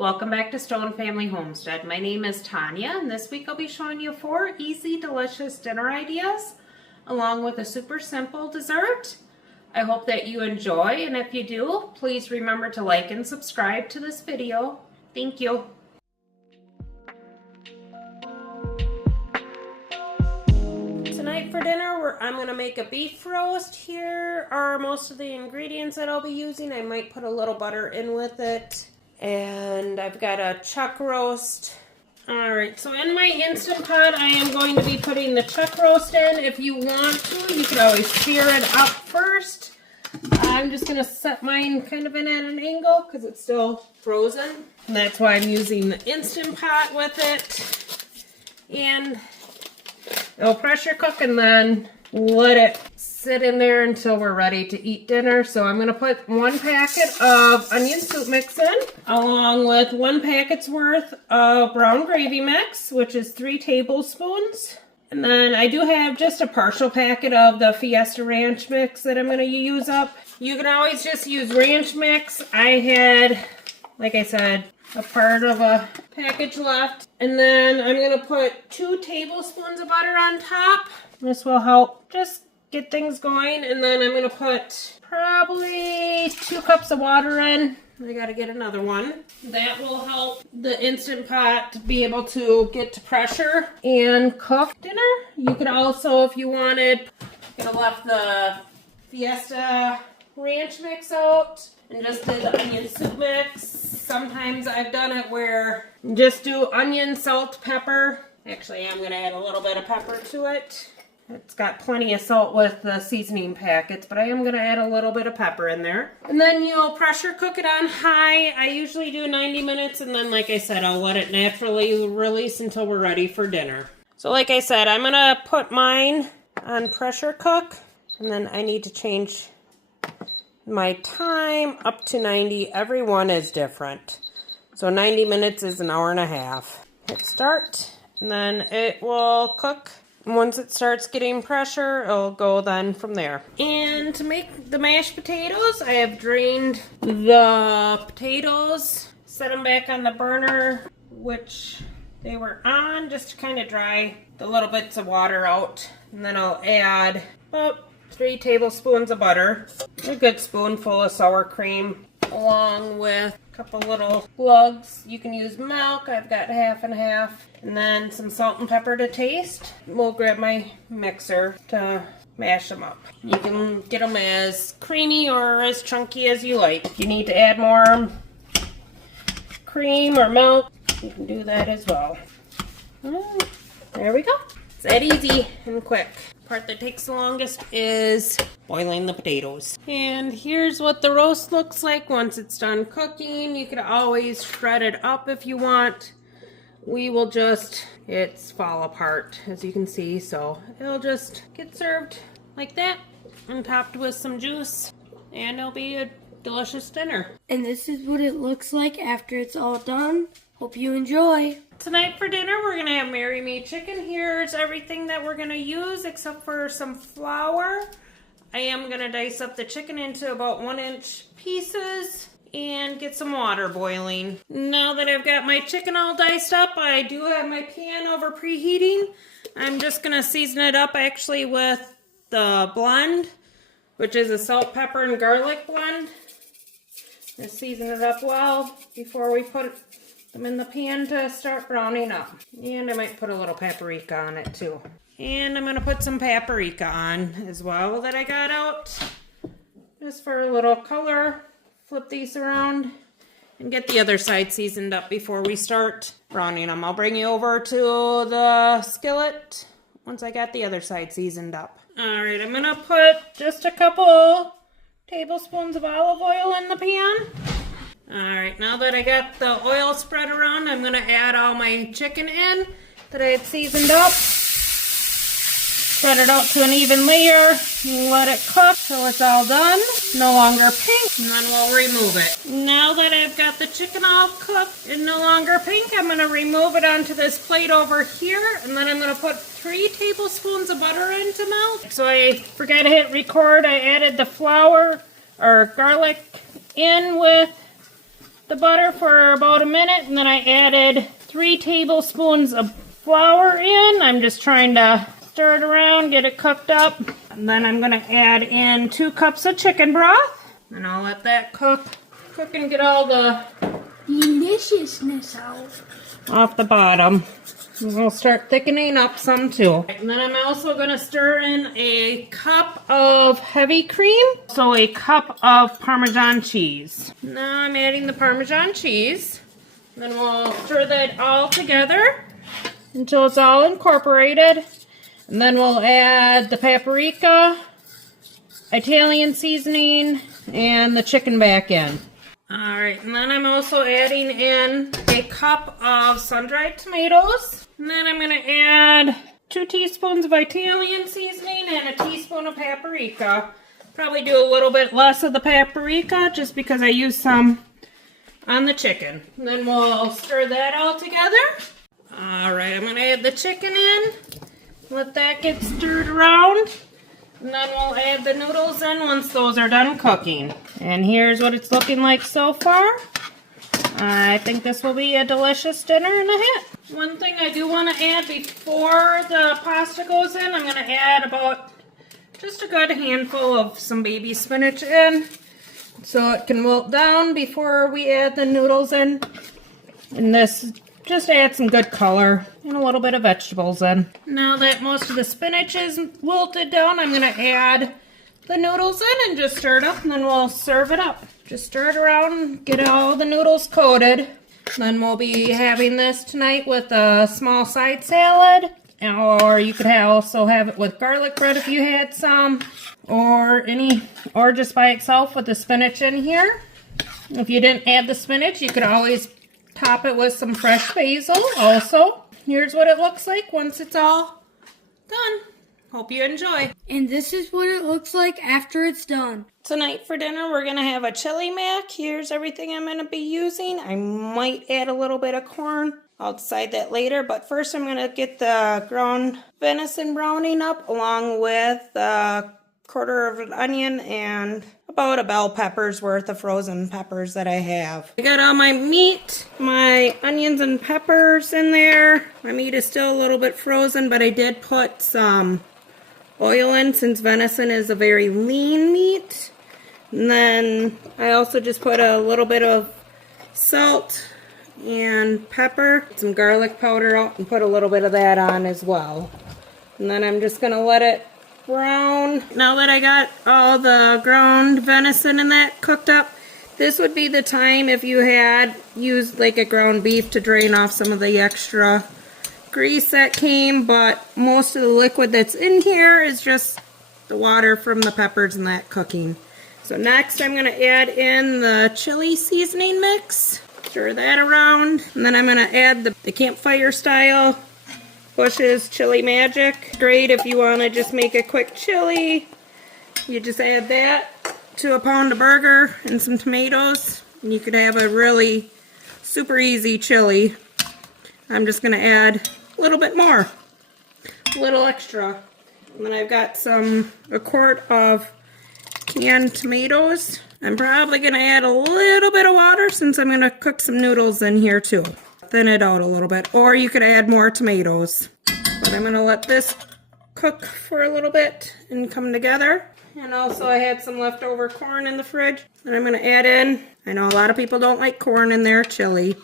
Welcome back to Stone Family Homestead. My name is Tanya, and this week I'll be showing you 4 easy, delicious dinner ideas along with a super simple dessert. I hope that you enjoy, and if you do, please remember to like and subscribe to this video. Thank you. Tonight for dinner, I'm going to make a beef roast. Here are most of the ingredients that I'll be using. I might put a little butter in with it. And I've got a chuck roast. Alright, so in my Instant Pot, I am going to be putting the chuck roast in. If you want to, you can always sear it up first. I'm just going to set mine kind of in at an angle because it's still frozen. And that's why I'm using the Instant Pot with it. And it'll pressure cook and then let it sit in there until we're ready to eat dinner. So I'm going to put 1 packet of onion soup mix in, along with 1 packet's worth of brown gravy mix, which is 3 tablespoons. And then I do have just a partial packet of the Fiesta Ranch mix that I'm going to use up. You can always just use ranch mix. I had, like I said, a part of a package left. And then I'm going to put 2 tablespoons of butter on top. This will help just get things going. And then I'm going to put probably 2 cups of water in. I got to get another one. That will help the Instant Pot to be able to get to pressure and cook dinner. You could also, if you wanted, could have left the Fiesta Ranch mix out and just did the onion soup mix. Sometimes I've done it where just do onion, salt, pepper. Actually, I'm going to add a little bit of pepper to it. It's got plenty of salt with the seasoning packets, but I am going to add a little bit of pepper in there. And then you'll pressure cook it on high. I usually do 90 minutes, and then, like I said, I'll let it naturally release until we're ready for dinner. So like I said, I'm going to put mine on pressure cook, and then I need to change my time up to 90. Every one is different. So 90 minutes is an hour and a half. Hit start, and then it will cook. Once it starts getting pressure, it'll go then from there. And to make the mashed potatoes, I have drained the potatoes, set them back on the burner, which they were on, just to kind of dry the little bits of water out. And then I'll add about 3 tablespoons of butter, a good spoonful of sour cream, along with a couple little lugs. You can use milk. I've got half and half. And then some salt and pepper to taste. We'll grab my mixer to mash them up. You can get them as creamy or as chunky as you like. If you need to add more cream or milk, you can do that as well. There we go. It's that easy and quick. The part that takes the longest is boiling the potatoes. And here's what the roast looks like once it's done cooking. You could always shred it up if you want. We will just, it's fall apart as you can see, so it'll just get served like that and topped with some juice, and it'll be a delicious dinner. And this is what it looks like after it's all done. Hope you enjoy. Tonight for dinner, we're going to have Marry Me chicken. Here's everything that we're going to use except for some flour. I am going to dice up the chicken into about 1-inch pieces and get some water boiling. Now that I've got my chicken all diced up, I do have my pan over preheating. I'm just going to season it up actually with the blend, which is a salt, pepper, and garlic blend. Just season it up well before we put them in the pan to start browning up. And I might put a little paprika on it too. And I'm going to put some paprika on as well that I got out, just for a little color. Flip these around and get the other side seasoned up before we start browning them. I'll bring you over to the skillet once I got the other side seasoned up. Alright, I'm going to put just a couple tablespoons of olive oil in the pan. Alright, now that I got the oil spread around, I'm going to add all my chicken in that I had seasoned up. Spread it out to an even layer, let it cook till it's all done, no longer pink, and then we'll remove it. Now that I've got the chicken all cooked and no longer pink, I'm going to remove it onto this plate over here, and then I'm going to put 3 tablespoons of butter in to melt. So I forgot to hit record. I added the flour or garlic in with the butter for about a minute, and then I added 3 tablespoons of flour in. I'm just trying to stir it around, get it cooked up. And then I'm going to add in 2 cups of chicken broth. And I'll let that cook and get all the Deliciousness out. off the bottom. And we'll start thickening up some too. And then I'm also going to stir in a cup of heavy cream. So a cup of Parmesan cheese. Now I'm adding the Parmesan cheese. Then we'll stir that all together until it's all incorporated. And then we'll add the paprika, Italian seasoning, and the chicken back in. Alright, and then I'm also adding in a cup of sun-dried tomatoes. And then I'm going to add 2 teaspoons of Italian seasoning and a teaspoon of paprika. Probably do a little bit less of the paprika just because I used some on the chicken. And then we'll stir that all together. Alright, I'm going to add the chicken in. Let that get stirred around. And then we'll add the noodles in once those are done cooking. And here's what it's looking like so far. I think this will be a delicious dinner and a hit. One thing I do want to add before the pasta goes in, I'm going to add about just a good handful of some baby spinach in. So it can wilt down before we add the noodles in. And this just add some good color and a little bit of vegetables in. Now that most of the spinach is wilted down, I'm going to add the noodles in and just stir it up, and then we'll serve it up. Just stir it around, get all the noodles coated. Then we'll be having this tonight with a small side salad, or you could also have it with garlic bread if you had some, or just by itself with the spinach in here. If you didn't add the spinach, you could always top it with some fresh basil also. Here's what it looks like once it's all done. Hope you enjoy. And this is what it looks like after it's done. Tonight for dinner, we're going to have a chili mac. Here's everything I'm going to be using. I might add a little bit of corn. I'll decide that later. But first, I'm going to get the ground venison browning up along with a quarter of an onion and about a bell pepper's worth of frozen peppers that I have. I got all my meat, my onions and peppers in there. My meat is still a little bit frozen, but I did put some oil in since venison is a very lean meat. And then I also just put a little bit of salt and pepper, some garlic powder out, and put a little bit of that on as well. And then I'm just going to let it brown. Now that I got all the ground venison and that cooked up, this would be the time if you had used like a ground beef to drain off some of the extra grease that came, but most of the liquid that's in here is just the water from the peppers and that cooking. So next I'm going to add in the chili seasoning mix, stir that around, and then I'm going to add the campfire style Bush's Chili Magic. Great if you want to just make a quick chili. You just add that to a pound of burger and some tomatoes, and you could have a really super easy chili. I'm just going to add a little bit more, a little extra. And then I've got a quart of canned tomatoes. I'm probably going to add a little bit of water since I'm going to cook some noodles in here too. Thin it out a little bit, or you could add more tomatoes. But I'm going to let this cook for a little bit and come together. And also I had some leftover corn in the fridge that I'm going to add in. I know a lot of people don't like corn in their chili,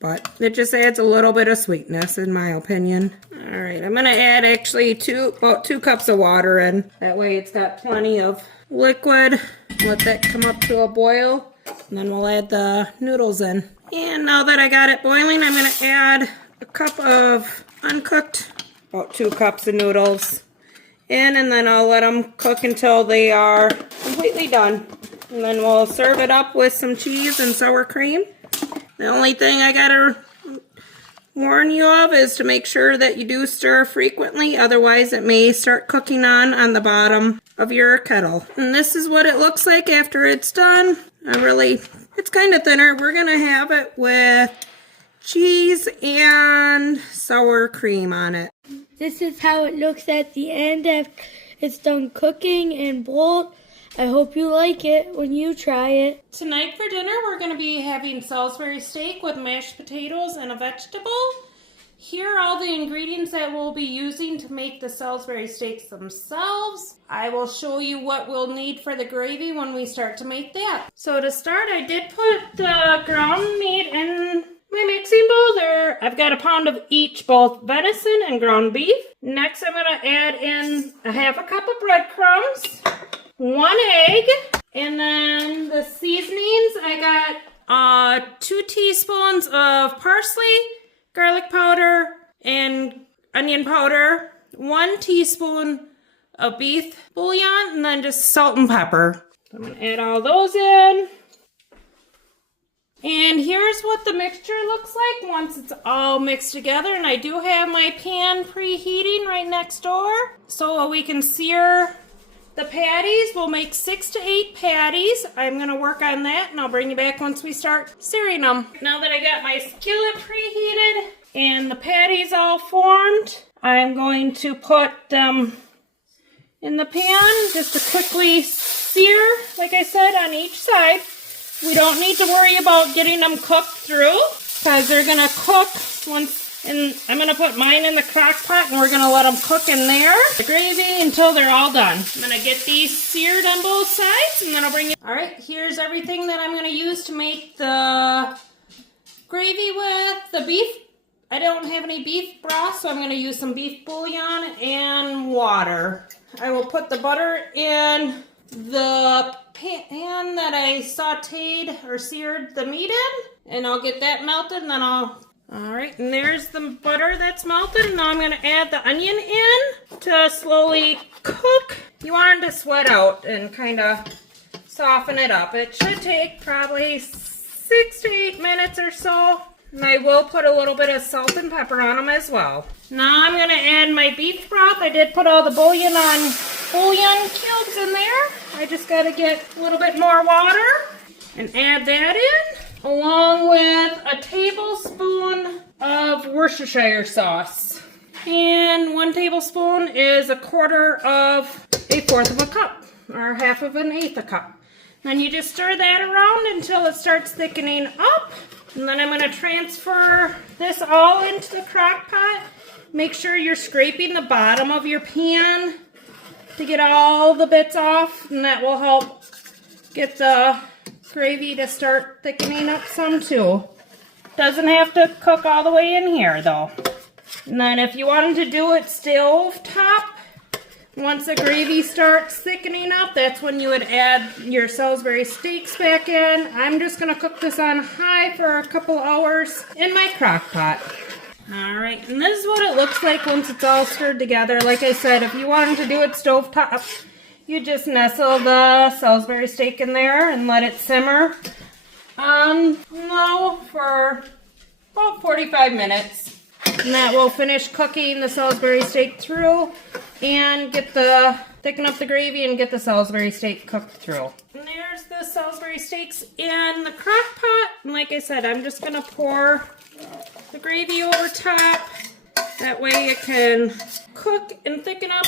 but it just adds a little bit of sweetness in my opinion. Alright, I'm going to add actually about 2 cups of water in. That way it's got plenty of liquid. Let that come up to a boil, and then we'll add the noodles in. And now that I got it boiling, I'm going to add a cup of uncooked, about 2 cups of noodles in, and then I'll let them cook until they are completely done. And then we'll serve it up with some cheese and sour cream. The only thing I gotta warn you of is to make sure that you do stir frequently, otherwise it may start cooking on the bottom of your kettle. And this is what it looks like after it's done. It's kind of thinner. We're gonna have it with cheese and sour cream on it. This is how it looks at the end after it's done cooking and boiled. I hope you like it when you try it. Tonight for dinner, we're going to be having Salisbury steak with mashed potatoes and a vegetable. Here are all the ingredients that we'll be using to make the Salisbury steaks themselves. I will show you what we'll need for the gravy when we start to make that. So to start, I did put the ground meat in my mixing bowl there. I've got a pound of each, both venison and ground beef. Next, I'm going to add in a half a cup of breadcrumbs, 1 egg, and then the seasonings. I got 2 teaspoons of parsley, garlic powder, and onion powder, 1 teaspoon of beef bouillon, and then just salt and pepper. I'm going to add all those in. And here's what the mixture looks like once it's all mixed together. And I do have my pan preheating right next door so we can sear the patties. We'll make 6 to 8 patties. I'm going to work on that and I'll bring you back once we start searing them. Now that I got my skillet preheated and the patties all formed, I'm going to put them in the pan just to quickly sear, like I said, on each side. We don't need to worry about getting them cooked through because they're going to cook once, and I'm going to put mine in the crock pot and we're going to let them cook in there, the gravy, until they're all done. I'm going to get these seared on both sides and then I'll bring you. All right, here's everything that I'm going to use to make the gravy with the beef. I don't have any beef broth, so I'm going to use some beef bouillon and water. I will put the butter in the pan that I sauteed or seared the meat in, and I'll get that melted, and then alright, and there's the butter that's melted, and now I'm going to add the onion in to slowly cook. You want it to sweat out and kind of soften it up. It should take probably 6 to 8 minutes or so, and I will put a little bit of salt and pepper on them as well. Now I'm going to add my beef broth. I did put all the bouillon cubes in there. I just got to get a little bit more water and add that in, along with a tablespoon of Worcestershire sauce. And 1 tablespoon is 1/4 of a 1/4 of a cup, or 1/2 of an 1/8 a cup. Then you just stir that around until it starts thickening up. And then I'm going to transfer this all into the crock pot. Make sure you're scraping the bottom of your pan to get all the bits off, and that will help get the gravy to start thickening up some too. Doesn't have to cook all the way in here though. And then if you wanted to do it stove top, once the gravy starts thickening up, that's when you would add your Salisbury steaks back in. I'm just going to cook this on high for a couple hours in my crock pot. Alright, and this is what it looks like once it's all stirred together. Like I said, if you wanted to do it stove top, you just nestle the Salisbury steak in there and let it simmer low for about 45 minutes. And that will finish cooking the Salisbury steak through and thicken up the gravy and get the Salisbury steak cooked through. And there's the Salisbury steaks in the crock pot. And like I said, I'm just going to pour the gravy over top. That way it can cook and thicken up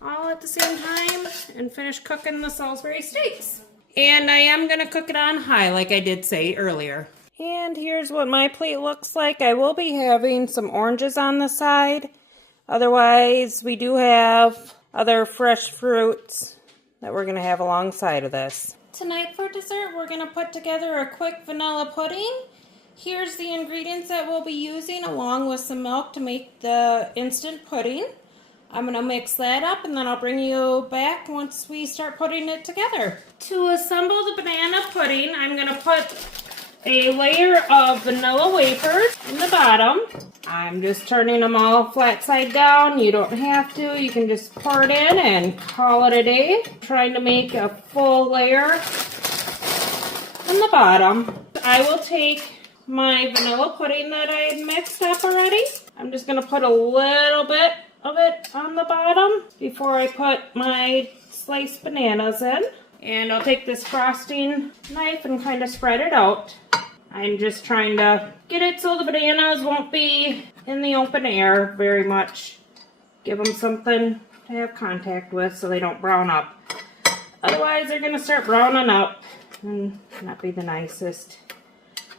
all at the same time and finish cooking the Salisbury steaks. And I am going to cook it on high like I did say earlier. And here's what my plate looks like. I will be having some oranges on the side. Otherwise, we do have other fresh fruits that we're going to have alongside of this. Tonight for dessert, we're going to put together a quick vanilla pudding. Here's the ingredients that we'll be using along with some milk to make the instant pudding. I'm going to mix that up and then I'll bring you back once we start putting it together. To assemble the banana pudding, I'm going to put a layer of vanilla wafers in the bottom. I'm just turning them all flat side down. You don't have to. You can just pour it in and call it a day. I'm trying to make a full layer in the bottom. I will take my vanilla pudding that I mixed up already. I'm just going to put a little bit of it on the bottom before I put my sliced bananas in. And I'll take this frosting knife and kind of spread it out. I'm just trying to get it so the bananas won't be in the open air very much. Give them something to have contact with so they don't brown up. Otherwise, they're going to start browning up and not be the nicest.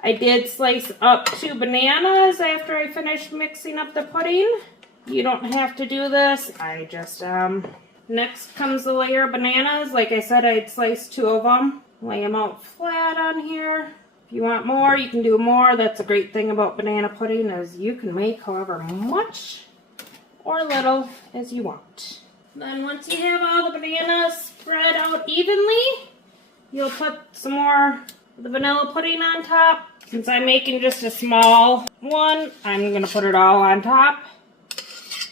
I did slice up 2 bananas after I finished mixing up the pudding. You don't have to do this. I just, next comes the layer of bananas. Like I said, I'd sliced 2 of them. Lay them out flat on here. If you want more, you can do more. That's a great thing about banana pudding is you can make however much or little as you want. Then once you have all the bananas spread out evenly, you'll put some more of the vanilla pudding on top. Since I'm making just a small one, I'm going to put it all on top.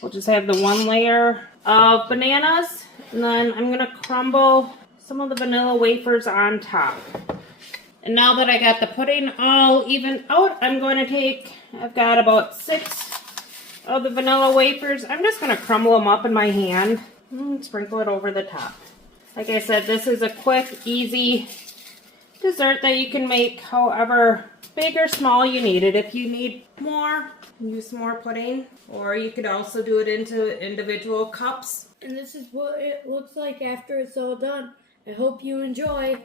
We'll just have the 1 layer of bananas. And then I'm going to crumble some of the vanilla wafers on top. And now that I got the pudding all even out, I'm going to take, I've got about 6 of the vanilla wafers. I'm just going to crumble them up in my hand and sprinkle it over the top. Like I said, this is a quick, easy dessert that you can make however big or small you need it. If you need more, use some more pudding, or you could also do it into individual cups. And this is what it looks like after it's all done. I hope you enjoy.